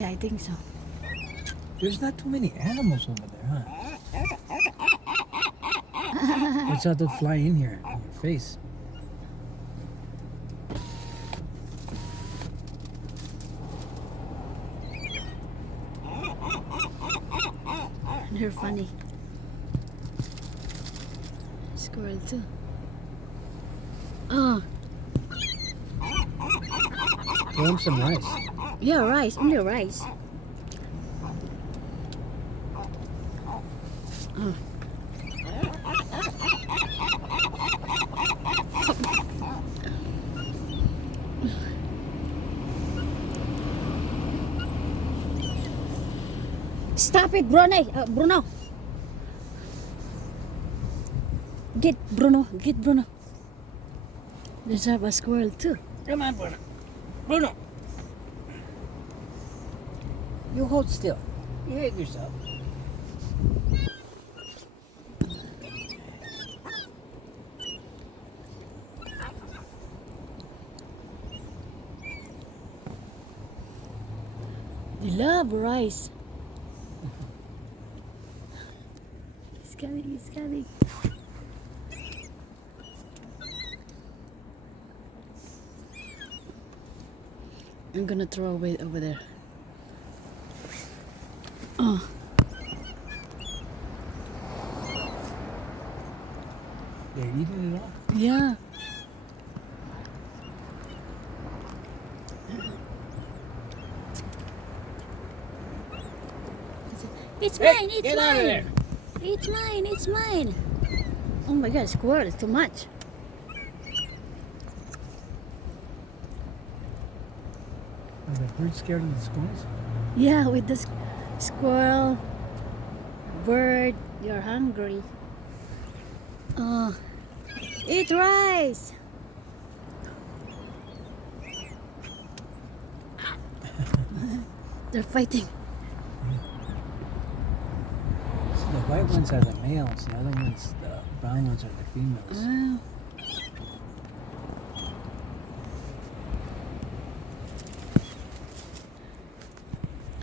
Yeah, I think so. There's not too many animals over there, huh? Watch out, they'll fly in here in your face. They're funny. Squirrel too. Oh, Throw them some rice. yeah, rice. Only rice. Oh. Stop it, Bruno. Bruno. Get Bruno. Get Bruno. There's a squirrel too. Come on, Bruno. Bruno! You hold still. Behave yourself. They love rice. He's coming. He's coming. I'm gonna throw away over there. Oh, They're eating it all. yeah. It's mine. It's Get mine. out of there! It's mine. It's mine. Oh my God, squirrel is too much. Are the birds scared of the squirrels? Yeah, with the squirrel, bird, you're hungry. Oh, eat rice. They're fighting. So the white ones are the males, the other ones, the brown ones are the females. Oh.